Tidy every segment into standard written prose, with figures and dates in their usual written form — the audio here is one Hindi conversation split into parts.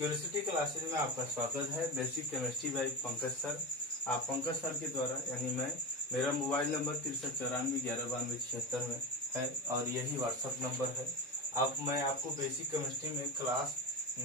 क्यूरियोसिटी क्लासेज में आपका स्वागत है। Basic chemistry bye Pankaj sir. आप पंकज सर के द्वारा यानी मेरा मोबाइल नंबर 6394119276 में है और यही व्हाट्सएप नंबर है। अब मैं आपको बेसिक केमिस्ट्री में क्लास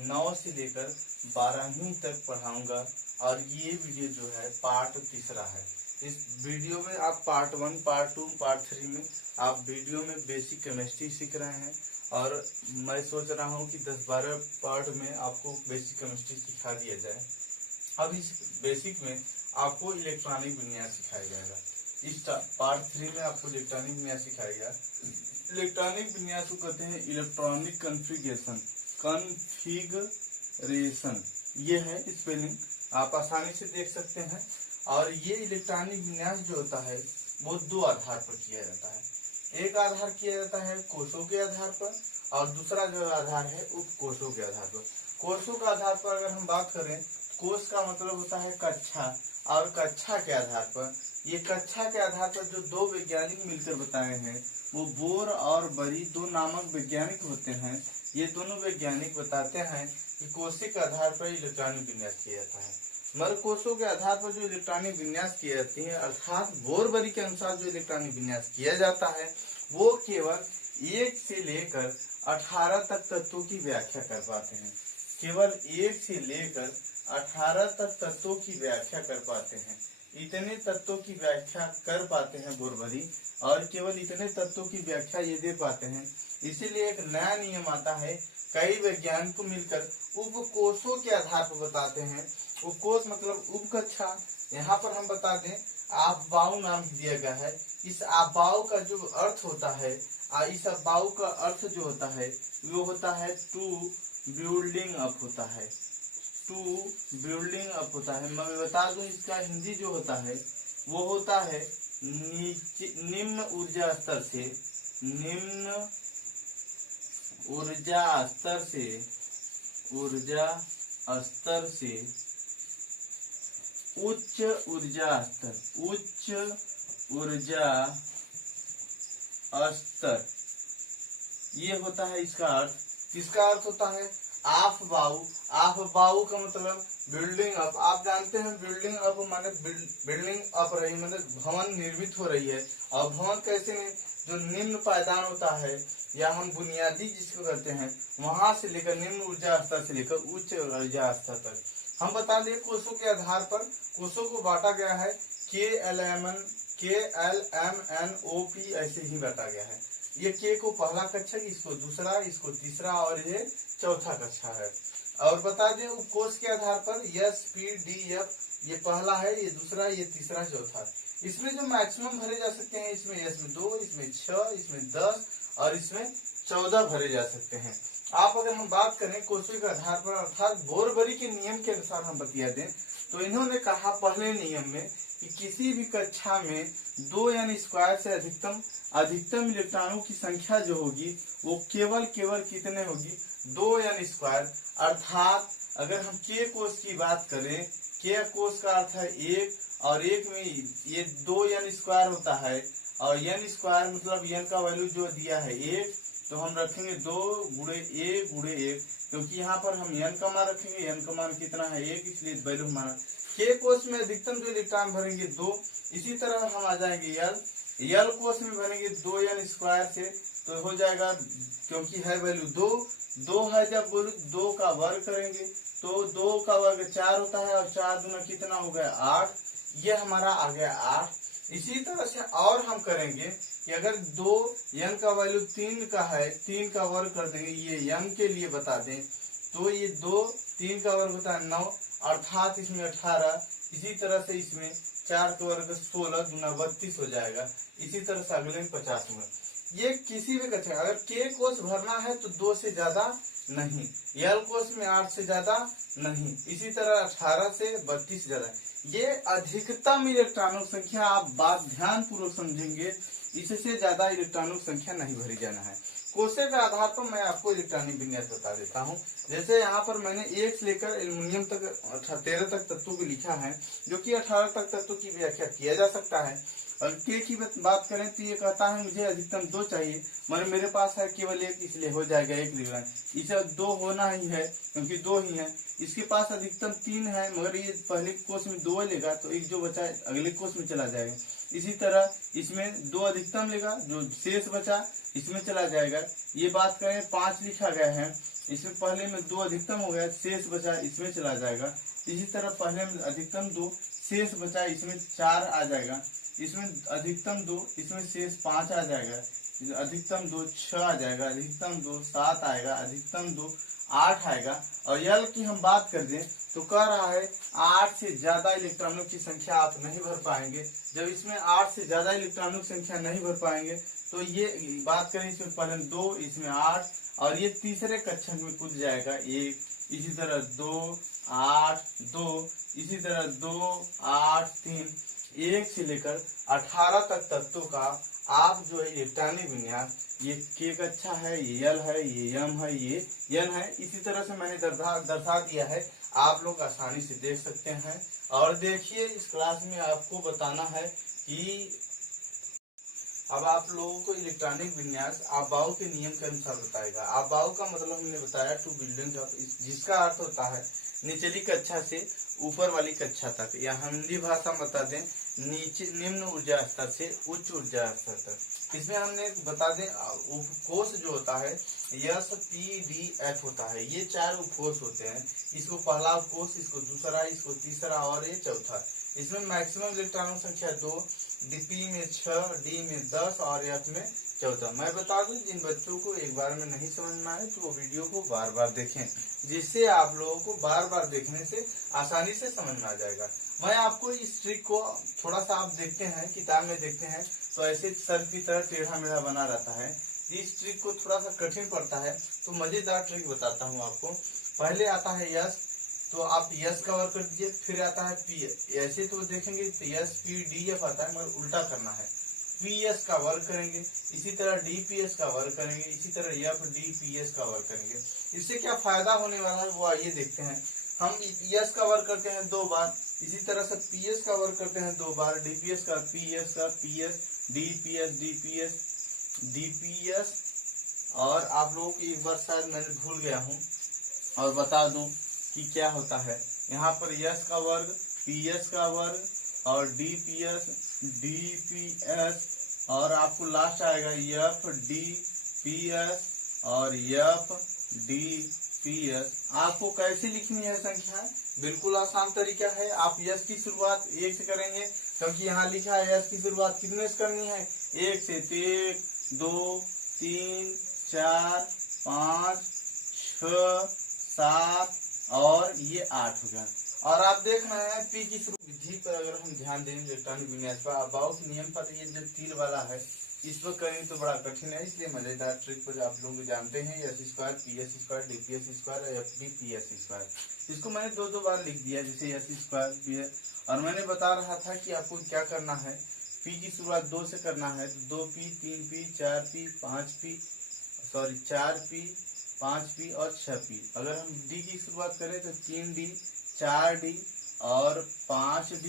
9 से लेकर 12वीं तक पढ़ाऊंगा और ये वीडियो जो है पार्ट तीसरा है। इस वीडियो में आप पार्ट 1, पार्ट 2, पार्ट 3 में आप वीडियो में बेसिक केमिस्ट्री सीख रहे हैं और मैं सोच रहा हूँ कि 10-12 पार्ट में आपको बेसिक केमिस्ट्री सिखा दिया जाए। अब इस बेसिक में आपको इलेक्ट्रॉनिक विन्यास सिखाया जाएगा। इस पार्ट 3 में आपको इलेक्ट्रॉनिक विन्यास सिखाएगा। इलेक्ट्रॉनिक विन्यास को कहते हैं इलेक्ट्रॉनिक कॉन्फ़िगरेशन। ये है स्पेलिंग, आप आसानी से देख सकते हैं। और ये इलेक्ट्रॉनिक विन्यास जो होता है वो 2 आधार पर किया जाता है। एक आधार किया जाता है कोषों के आधार पर और दूसरा जो आधार है उपकोषों के आधार पर। कोषों के आधार पर अगर हम बात करें, कोष का मतलब होता है कक्षा, और कक्षा के आधार पर, ये कक्षा के आधार पर जो 2 वैज्ञानिक मिलकर बताए हैं वो बोर और बरी 2 नामक वैज्ञानिक होते हैं। ये दोनों वैज्ञानिक बताते हैं कि कोशिक के आधार पर इलेक्ट्रॉनिक विन्यास किया जाता है। मगर कोषों के आधार पर जो इलेक्ट्रॉनिक विन्यास की जाती है अर्थात बोरबरी के अनुसार जो इलेक्ट्रॉनिक विन्यास किया जाता है वो केवल 1 से लेकर 18 तक तत्वों की व्याख्या कर पाते हैं। केवल 1 से लेकर 18 तक तत्वों की व्याख्या कर पाते हैं। इतने तत्वों की व्याख्या कर पाते हैं बोरबरी, और केवल इतने तत्वों की व्याख्या ये दे पाते हैं। इसीलिए एक नया नियम आता है, कई वैज्ञानिक मिलकर उपकोषों के आधार पर बताते हैं। उपकोष मतलब उपकक्षा। यहाँ पर हम बता दें आपबाऊ नाम दिया गया है। इस आपबाऊ का जो अर्थ होता है, इस आपबाऊ का अर्थ जो होता है वो होता है टू बिल्डिंग अप होता है। टू बिल्डिंग अप होता है। मैं बता दूं इसका हिंदी जो होता है वो होता है निम्न ऊर्जा स्तर से, निम्न ऊर्जा स्तर से, ऊर्जा स्तर से उच्च ऊर्जा स्तर, उच्च ऊर्जा स्तर, ये होता है इसका अर्थ। इसका अर्थ होता है आपबाऊ। आपबाऊ का मतलब बिल्डिंग अप। आप जानते हैं बिल्डिंग अप माने बिल्डिंग अप रही, मतलब भवन निर्मित हो रही है। और भवन कैसे में जो निम्न पायदान होता है या हम बुनियादी जिसको कहते हैं, वहां से लेकर निम्न ऊर्जा स्तर से लेकर उच्च ऊर्जा स्तर तक। हम बता दें कोषों के आधार पर कोषों को बांटा गया है KLMNOP ऐसे ही बांटा गया है। ये K को पहला कक्षा, इसको दूसरा, इसको तीसरा और ये चौथा कक्षा है। और बता दें उपकोष के आधार पर SPDF, ये पहला है, ये दूसरा, ये तीसरा, चौथा। इसमें जो मैक्सिमम भरे जा सकते हैं, इसमें 2, इसमें 6, इसमें 10 और इसमें 14 भरे जा सकते हैं। आप अगर हम बात करें कोषों के आधार पर अर्थात बोरबरी के नियम के अनुसार हम बता दें तो इन्होंने कहा पहले नियम में कि किसी भी कक्षा में 2 यानी स्क्वायर से अधिकतम इलेक्ट्रॉनों की संख्या जो होगी वो केवल कितने होगी, 2 यानी स्क्वायर। अर्थात अगर हम K कोष की बात करें, K कोष का अर्थ है 1 और 1 में ये 2 यानी स्क्वायर होता है और n स्क्वायर मतलब n का वैल्यू जो दिया है 1, तो हम रखेंगे 2 गुणे 1 गुणे 1, क्योंकि यहाँ पर हम n का मान रखेंगे। n का मान कितना है 1, इसलिए वैल्यू हमारा K कोष में अधिकतम जो इलेक्ट्रॉन भरेंगे 2। इसी तरह हम आ जाएंगे L कोष में भरेंगे 2 यानी स्क्वायर से, तो हो जाएगा क्योंकि है वैल्यू 2 है, जब बोलो 2 का वर्ग करेंगे तो 2 का वर्ग 4 होता है और 4 दूना कितना हो गया 8, ये हमारा आ गया 8। इसी तरह से और हम करेंगे कि अगर 2 n का वैल्यू 3 का है, 3 का वर्ग कर देंगे, ये m के लिए बता दें तो ये 3 का वर्ग होता है 9 अर्थात इसमें 18। इसी तरह से इसमें 4 का वर्ग 16 दूना 32 हो जाएगा। इसी तरह से अगले में 50 होगा। ये किसी भी कक्षा अगर K कोष भरना है तो 2 से ज्यादा नहीं, L कोष में 8 से ज्यादा नहीं, इसी तरह 18 से 32 से ज्यादा। ये अधिकतम इलेक्ट्रॉनों की संख्या, आप बात ध्यान पूर्वक समझेंगे, इससे ज्यादा इलेक्ट्रॉनों की संख्या नहीं भरी जाना है। कोषे के आधार पर मैं आपको इलेक्ट्रॉनिक विन्यास बता देता हूँ। जैसे यहाँ पर मैंने 1 से लेकर एल्युमिनियम तक 13 तक तत्वों को लिखा है, जो कि 18 तक तत्वों की व्याख्या किया जा सकता है। और के की बात करें तो ये कहता है मुझे अधिकतम 2 चाहिए, मगर मेरे पास है केवल 1, इसलिए हो जाएगा 1 विकर्ण। इसे 2 होना ही है क्योंकि 2 ही है। इसके पास अधिकतम 3 है, मगर ये पहले कोष में 2 लेगा तो एक जो बचा अगले कोष में चला जाएगा। इसी तरह इसमें 2 अधिकतम लेगा, जो शेष बचा इसमें चला जाएगा। ये बात करें 5 लिखा गया है, इसमें पहले में 2 अधिकतम हो गया, शेष बचा इसमें चला जाएगा। इसी तरह पहले में अधिकतम 2 शेष बचा इसमें 4 आ जाएगा, इसमें अधिकतम 2 इसमें शेष 5 आ जाएगा, अधिकतम 2 6 आ जाएगा, अधिकतम 2 7 आएगा, अधिकतम 2 8 आएगा। और यल की हम बात कर दें तो कह रहा है 8 से ज्यादा इलेक्ट्रॉनों की संख्या आप नहीं भर पाएंगे। जब इसमें 8 से ज्यादा इलेक्ट्रॉनों की संख्या नहीं भर पाएंगे तो ये बात करें इसमें पहले 2 इसमें 8 और ये तीसरे कक्षक में कूद जाएगा 1, इसी तरह 2 8 2, इसी तरह 2 8 3, 1 से लेकर 18 तक तत्वों का आप जो है इलेक्ट्रॉनिक विन्यास, ये के कक्षा है, ये यल है, ये यम है, ये यन है, इसी तरह से मैंने दर्शा दिया है। आप लोग आसानी से देख सकते हैं। और देखिए इस क्लास में आपको बताना है कि अब आप लोगों को इलेक्ट्रॉनिक विन्यास अबाव के नियम के अनुसार बताएगा। अबाव का मतलब हमने बताया टू बिल्डिंग अप, जिसका अर्थ होता है निचली कक्षा से ऊपर वाली कक्षा तक, या हिंदी भाषा में बता दें नीचे निम्न ऊर्जा स्तर से उच्च ऊर्जा स्तर तक। इसमें हमने बता दें उपकोष जो होता है यस पी डी एफ होता है, ये 4 उपकोष होते हैं। इसको पहला उपकोष, इसको दूसरा, इसको तीसरा और ये चौथा। इसमें मैक्सिमम इलेक्ट्रॉनों संख्या 2, डीपी में 6, डी में 10 और एफ में 14। मैं बता दूं जिन बच्चों को एक बार में नहीं समझ में आए तो वो वीडियो को बार बार देखें, जिससे आप लोगों को बार बार देखने से आसानी से समझ में आ जाएगा। मैं आपको इस ट्रिक को थोड़ा सा आप देखते हैं, किताब में देखते हैं तो ऐसे सर की तरह टेढ़ा मेढ़ा बना रहता है। इस ट्रिक को थोड़ा सा कठिन पड़ता है तो मजेदार ट्रिक बताता हूँ आपको। पहले आता है यस, तो आप यस का वर्क कर दीजिए, फिर आता है पी। ऐसे तो देखेंगे तो यस पी डी एफ आता है, मगर उल्टा करना है। पी एस का वर्क करेंगे, इसी तरह डी पी एस का वर्क करेंगे, इसी तरह एफ डी पी एस का वर्क करेंगे। इससे क्या फायदा होने वाला है वो आइए देखते हैं। हम एस का वर्क करते हैं 2 बार, इसी तरह से पी एस का वर्क करते हैं 2 बार, डी पी एस का P S D P S D P S D P S. और आप लोगों को एक बार शायद मैंने भूल गया हूँ और बता दूं कि क्या होता है। यहाँ पर यस का वर्ग, पी एस का वर्ग और डी पी एस और आपको लास्ट आएगा एफ डी पी एस और एफ डी पी एस। आपको कैसे लिखनी है संख्या? बिल्कुल आसान तरीका है। आप यस की शुरुआत 1 से करेंगे, क्योंकि यहाँ लिखा है यस की शुरुआत कितने से करनी है? 1 से। 1 2 3 4 5 6 7 और ये 8 हो गया। और आप देख रहे हैं पी की विधि पर अगर हम ध्यान दें इलेक्ट्रॉनिक विन्यास पर, अबाव के नियम पर, ये जो तीर वाला है इस पर करेंगे तो बड़ा कठिन है, इसलिए मजेदार ट्रिक पर आप लोग जानते हैं S square P S square D P S square F D P S square. इसको मैंने 2 बार लिख दिया, जैसे एस स्क्वायर पी है। और मैंने बता रहा था कि आपको क्या करना है, पी की शुरुआत 2 से करना है, 2p 3p 4p 5p 4p 5p और 6p। अगर हम डी की शुरुआत करें तो 3d 4d और 5d,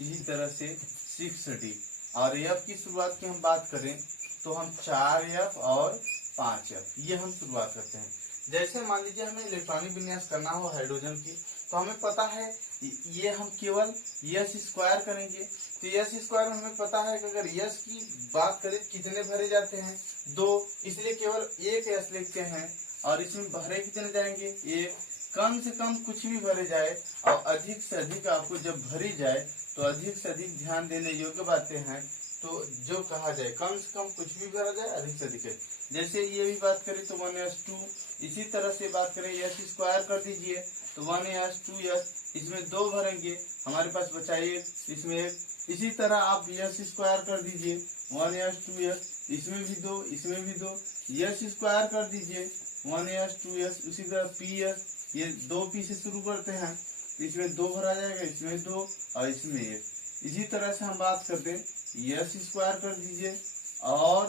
इसी तरह से 6d। और एफ की शुरुआत की हम बात करें तो हम 4f और 5f, ये हम शुरुआत करते हैं। जैसे मान लीजिए हमें इलेक्ट्रॉनिक विन्यास करना हो हाइड्रोजन की, तो हमें पता है ये हम केवल यस स्क्वायर करेंगे। तो यस स्क्वायर में हमें पता है कि अगर यस की बात करें कितने भरे जाते हैं 2, इसलिए केवल 1 यस लिखते हैं। और इसमें भरे कितने जाएंगे 1। कम से कम कुछ भी भरे जाए और अधिक से अधिक आपको जब भरी जाए तो अधिक से अधिक ध्यान देने योग्य बातें हैं। तो जो कहा जाए कम से कम कुछ भी भरा जाए, अधिक से अधिक है। जैसे ये भी बात करें तो 1s2, इसी तरह से बात करें यस स्क्वायर कर दीजिए तो 1s2s, इसमें 2 भरेंगे, हमारे पास बचा 1, इसमें 1। इसी तरह आप यस स्क्वायर कर दीजिए 1s2s, इसमें भी 2, इसमें भी 2। यस स्क्वायर कर दीजिए 1s2s, उसी तरह ps, ये 2p से शुरू करते हैं, इसमें 2 भरा जाएगा, इसमें 2 और इसमें 1। इसी तरह से हम बात करते हैं यस स्क्वायर कर दीजिए और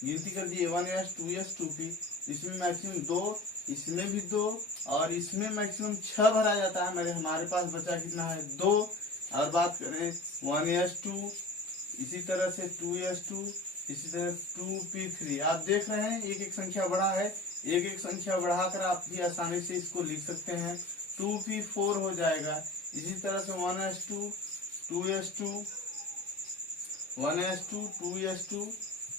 गिनती कर दीजिए 1s 2p, इसमें मैक्सिमम 2, इसमें भी 2 और इसमें मैक्सिमम 6 भरा जाता है। हमारे पास बचा कितना है 2। और बात करें 1s2, इसी तरह से 2s2, इसी तरह 2p3। आप देख रहे हैं एक एक संख्या बढ़ा है, एक एक संख्या बढ़ाकर आप भी आसानी से इसको लिख सकते हैं। 2p4 हो जाएगा। इसी तरह से 1s2, 2s2, 1s2, 2s2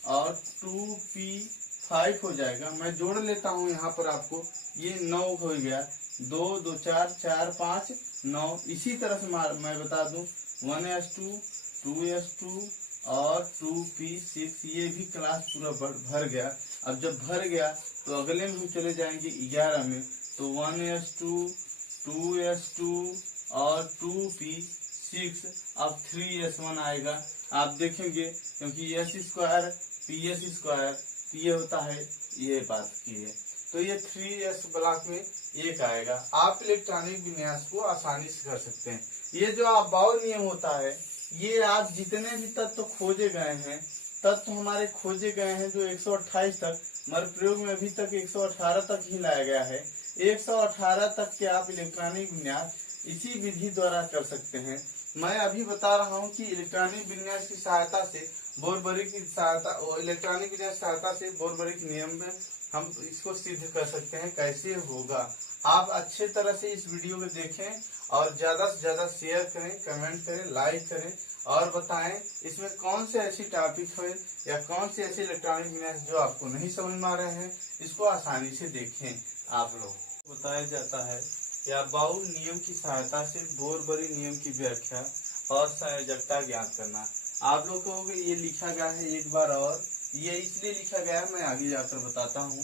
और 2p5 हो जाएगा। मैं जोड़ लेता हूँ यहाँ पर आपको, ये 9 हो गया। 2 2 4 4 5 9। इसी तरह से मैं बता दूं 1s2, 2s2 और 2p6, ये भी क्लास पूरा भर गया। अब जब भर गया तो अगले में हम चले जाएंगे 11 में। तो 1s2, 2s2 और 2p6, अब 3s1 आएगा। आप देखेंगे क्योंकि s स्क्वायर ps स्क्वायर ये होता है, ये बात की है। तो ये 3s ब्लॉक में एक आएगा। आप इलेक्ट्रॉनिक विन्यास को आसानी से कर सकते हैं। ये जो अबाव नियम होता है, ये आप जितने भी तत्व खोजे गए हैं, तत्व हमारे खोजे गए हैं जो 128 तक, मगर प्रयोग में अभी तक 118 तक ही लाया गया है। 118 तक के आप इलेक्ट्रॉनिक विन्यास इसी विधि द्वारा कर सकते हैं। मैं अभी बता रहा हूँ कि इलेक्ट्रॉनिक विन्यास की सहायता से, बोरबरी की सहायता, इलेक्ट्रॉनिक विन्यास की सहायता से बोरबरी के नियम में हम इसको सिद्ध कर सकते हैं कैसे होगा। आप अच्छे तरह से इस वीडियो को देखें और ज्यादा से ज्यादा शेयर करें, कमेंट करें, लाइक करें और बताएं इसमें कौन से ऐसी टॉपिक है या कौन से ऐसे इलेक्ट्रॉनिक विन्यास जो आपको नहीं समझ में आ रहे हैं, इसको आसानी से देखें। आप लोग बताया जाता है या बाउ नियम की सहायता से बोरबरी नियम की व्याख्या और संयोजकता ज्ञात करना। आप लोगों को ये लिखा गया है एक बार, और ये इसलिए लिखा गया है, मैं आगे जाकर बताता हूँ।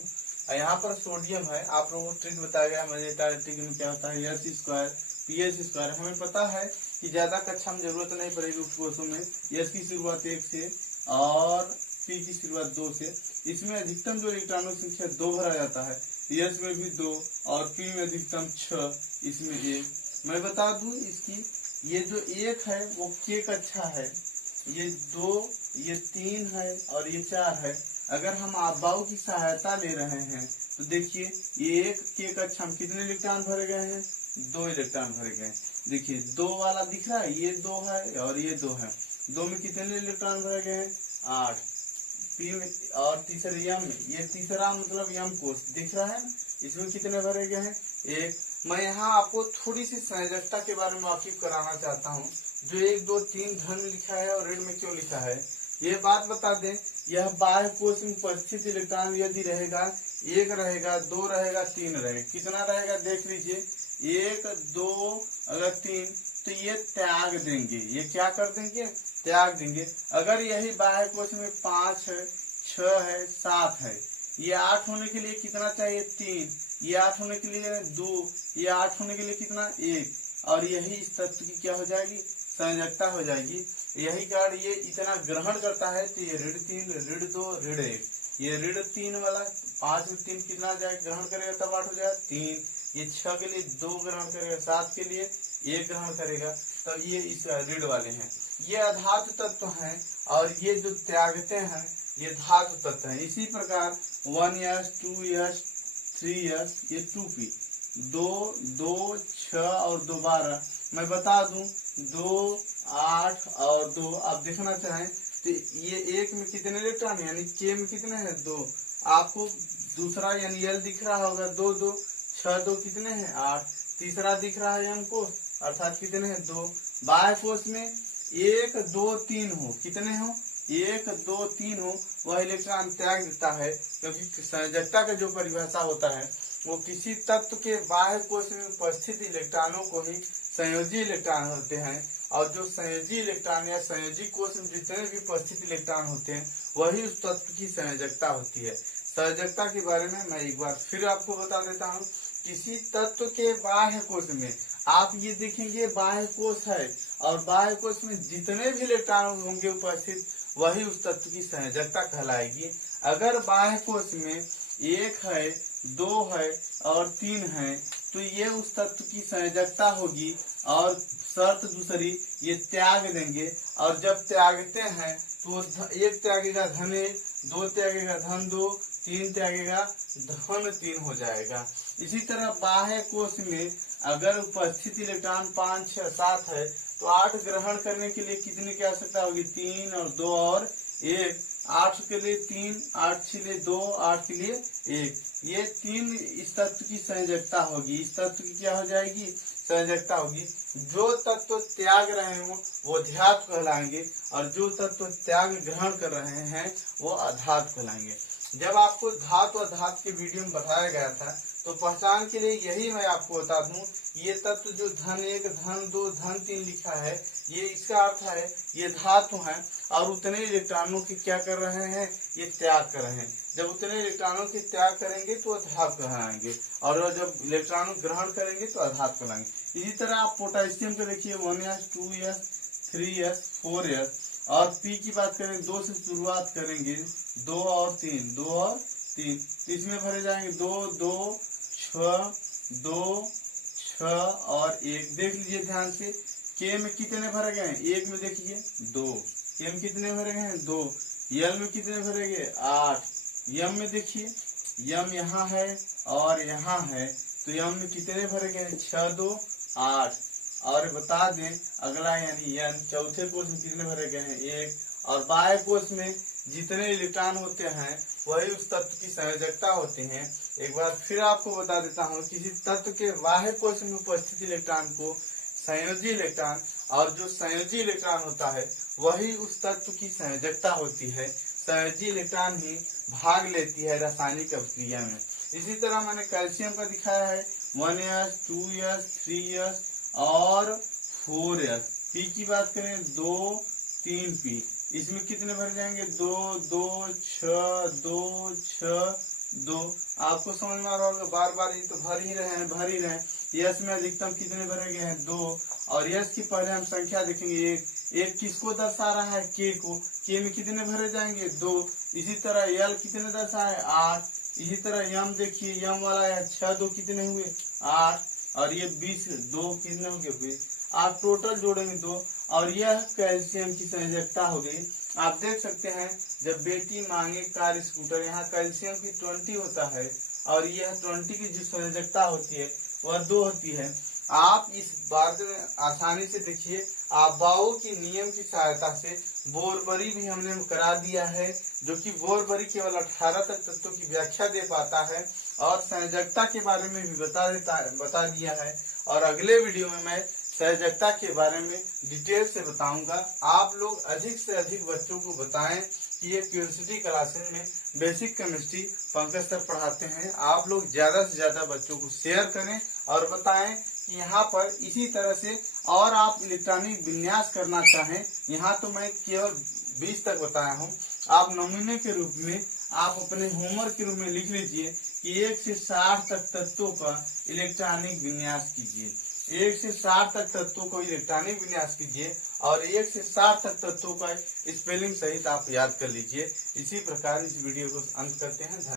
यहाँ पर सोडियम है, आप लोगों को ट्रिक बताया गया मजेदार ट्रिक में क्या होता है, s स्क्वायर ps स्क्वायर। हमें पता है कि ज्यादा कक्षा में जरूरत नहीं पड़ेगी उपकोषों में। s की शुरुआत 1 से और p की शुरुआत 2 से। इसमें अधिकतम जो इलेक्ट्रॉनों की संख्या 2 भरा जाता है, s में भी 2 और p में अधिकतम 6, इसमें 1। मैं बता दूं इसकी, ये जो 1 है वो k कक्षा है, ये 2, ये 3 है और ये 4 है। अगर हम अबाव की सहायता ले रहे हैं तो देखिए ये 1 के कक्षा में कितने इलेक्ट्रॉन भरे गए हैं, 2 इलेक्ट्रॉन भरे गए। देखिए 2 वाला दिख रहा है, ये 2 है और ये 2 है। 2 में कितने इलेक्ट्रॉन भरे गए हैं, 8। पी में और तीसरे यम में, ये तीसरा मतलब यम कोष दिख रहा है, इसमें कितने भरे गए हैं, 1। मैं यहाँ आपको थोड़ी सी संयोजकता के बारे में वाकिफ कराना चाहता हूँ। जो 1 2 3 धन में लिखा है और ऋण में क्यों लिखा है, ये बात बता दें। यह बाह्य कोश में उपस्थित इलेक्ट्रॉन यदि रहेगा, 1 रहेगा, 2 रहेगा, 3 रहेगा, कितना रहेगा देख लीजिए, 1 2 अगर 3, तो ये त्याग देंगे। ये क्या कर देंगे, त्याग देंगे। अगर यही बाह्य कोश में 5 है, 6 है, 7 है, ये 8 होने के लिए कितना चाहिए, 3, ये 8 होने के लिए 2, ये 8 होने के लिए कितना, 1, और यही इस तत्व की क्या हो जाएगी, संयोजकता हो जाएगी। यही कारण ये इतना ग्रहण करता है। तो ये ऋण 3, ऋण 2, ऋण 1, ये ऋण 3 वाला 5 में 3 कितना जाएगा, ग्रहण करेगा तब 8 हो जाएगा 3। ये 6 के लिए 2 ग्रहण करेगा, 7 के लिए 1 ग्रहण करेगा, तब ये इस ऋण वाले हैं। ये अधातु तत्व हैं और ये जो त्यागते हैं ये धातु तत्व हैं। इसी प्रकार 1s, 2s, 3s, ये 2p, 2 2 6 और 2 12। मैं बता दूं 2 8 और 2, आप देखना चाहें तो ये 1 में कितने इलेक्ट्रॉन यानी k में कितने हैं, 2। आपको दूसरा यानी l दिख रहा होगा, 2 2 6 2 कितने हैं, 8। तीसरा दिख रहा है m कोश, अर्थात कितने हैं, 2। बाह्य कोश में 1 2 3 हो, कितने हो, 1 2 3 हो, वह इलेक्ट्रॉन त्याग देता है। क्योंकि संयोजकता का जो परिभाषा होता है वो किसी तत्व के बाह्य कोश में उपस्थित इलेक्ट्रॉनों को ही संयोजी इलेक्ट्रॉन होते हैं, और जो संयोजी इलेक्ट्रॉन या संयोजी कोश में जितने भी उपस्थित इलेक्ट्रॉन होते हैं वही उस तत्व की संयोजकता होती है। संयोजकता के बारे में मैं एक बार फिर आपको बता देता हूँ। किसी तत्व के बाह्य कोश में आप ये देखेंगे बाह्य कोश है और बाह्य कोश में जितने भी इलेक्ट्रॉन होंगे उपस्थित वही उस तत्व की संयोजकता कहलाएगी। अगर बाह्य कोश में 1 है, 2 है और 3 है तो ये उस तत्व की संयोजकता होगी। और शर्त दूसरी, ये त्याग देंगे, और जब त्यागते हैं तो एक त्यागेगा धन 1, 2 त्यागेगा धन 2, 3 त्यागेगा धन 3 हो जाएगा। इसी तरह बाह्य कोश में अगर उपस्थित इलेक्ट्रॉन 5, 6, 7 है तो 8 ग्रहण करने के लिए कितने की आवश्यकता होगी? 3 और 2 और 1। 8 के लिए 3, 8 के लिए 2, 8 के लिए 1। ये 3 इस तत्व की संयोजकता होगी। इस तत्व की क्या हो जाएगी? संयोजकता होगी। जो तत्व त्याग रहे हो वो ध्यात कहलाएंगे, और जो तत्व त्याग ग्रहण कर रहे हैं वो अधात कहलाएंगे। जब आपको धातु और धात के वीडियो में बताया गया था तो पहचान के लिए यही मैं आपको बता दूं, ये तत्व जो धन 1, धन 2, धन 3 लिखा है, ये इसका अर्थ है ये धातु है, और उतने इलेक्ट्रॉनों की क्या कर रहे हैं? ये त्याग कर रहे हैं। जब उतने इलेक्ट्रॉनों की त्याग करेंगे तो अधात कहलाएंगे, और जब इलेक्ट्रॉन ग्रहण करेंगे तो अधात कहलाएंगे। इसी तरह आप पोटेशियम को देखिए 1s, 2s, 3s, 4s, और पी की बात करें 2 से शुरुआत करेंगे, 2 और 3, 2 और 3, इसमें भरे जाएंगे 2, 2, 6, 2, 6 और 1। देख लीजिए ध्यान से, के में कितने भरे गए हैं? 1 में देखिए 2, के में कितने भरे गए हैं? 2, यल में कितने भरे गए? 8, यम में देखिए, यम यहाँ है और यहाँ है, तो यम में कितने भरे गए हैं? 6, 2, 8। और बता दें अगला यानी यन, चौथे कोष में कितने भरे गए हैं? 1। और बाह्य कोष में जितने इलेक्ट्रॉन होते हैं वही उस तत्व की संयोजकता होते हैं। एक बार फिर आपको बता देता हूँ, किसी तत्व के बाह्य कोष में उपस्थित इलेक्ट्रॉन को संयोजी इलेक्ट्रॉन, और जो संयोजी इलेक्ट्रॉन होता है वही उस तत्व की संयोजकता होती है। संयोजी इलेक्ट्रॉन ही भाग लेती है रासायनिक अभिक्रिया में। इसी तरह मैंने कैल्शियम का दिखाया है 1s, 2s, 3s और 4s। पी की बात करें 2, 3 पी, इसमें कितने भर जाएंगे? 2, 2, 6, 2, 6, 2। आपको समझ में आ रहा होगा, बार बार ये तो भर ही रहे हैं, भर ही रहे हैं। यस में अधिकतम कितने भरे गए हैं? 2। और यस की पहले हम संख्या देखेंगे 1। 1 किसको दर्शा रहा है? के को। के में कितने भरे जाएंगे? 2। इसी तरह यल कितने दर्शा है? 8। इसी तरह यम देखिए, यम वाला है 6, 2 कितने हुए? 8। और ये 20, 2 कितने हो गए? 20। आप टोटल जोड़ेंगे 2, और यह कैल्शियम की संयोजकता हो गई। आप देख सकते हैं, जब बेटी मांगे कार स्कूटर, यहाँ कैल्शियम की 20 होता है, और यह 20 की जो संयोजकता होती है वह 2 होती है। आप इस बात में आसानी से देखिए, आबाओ की नियम की सहायता से बोरबरी भी हमने करा दिया है, जो कि बोरबरी केवल 18 तक तत्वों की व्याख्या दे पाता है, और संयोजकता के बारे में भी बता दिया है। और अगले वीडियो में मैं संयोजकता के बारे में डिटेल से बताऊंगा। आप लोग अधिक से अधिक बच्चों को बताएं कि ये क्यूरियोसिटी क्लासेस में बेसिक केमिस्ट्री पंकज सर पढ़ाते हैं। आप लोग ज्यादा से ज्यादा बच्चों को शेयर करें और बताएं कि यहाँ पर इसी तरह से और आप इलेक्ट्रॉनिक विन्यास करना चाहें, यहाँ तो मैं केवल 20 तक बताया हूँ। आप नमूने के रूप में आप अपने होमवर्क के रूप में लिख लीजिए कि 1 से 60 तक तत्वों का इलेक्ट्रॉनिक विन्यास कीजिए। 1 से 60 तक तत्वों को इलेक्ट्रॉनिक विन्यास कीजिए, और 1 से 60 तक तत्वों का स्पेलिंग सहित आप याद कर लीजिए। इसी प्रकार इस वीडियो को अंत करते हैं।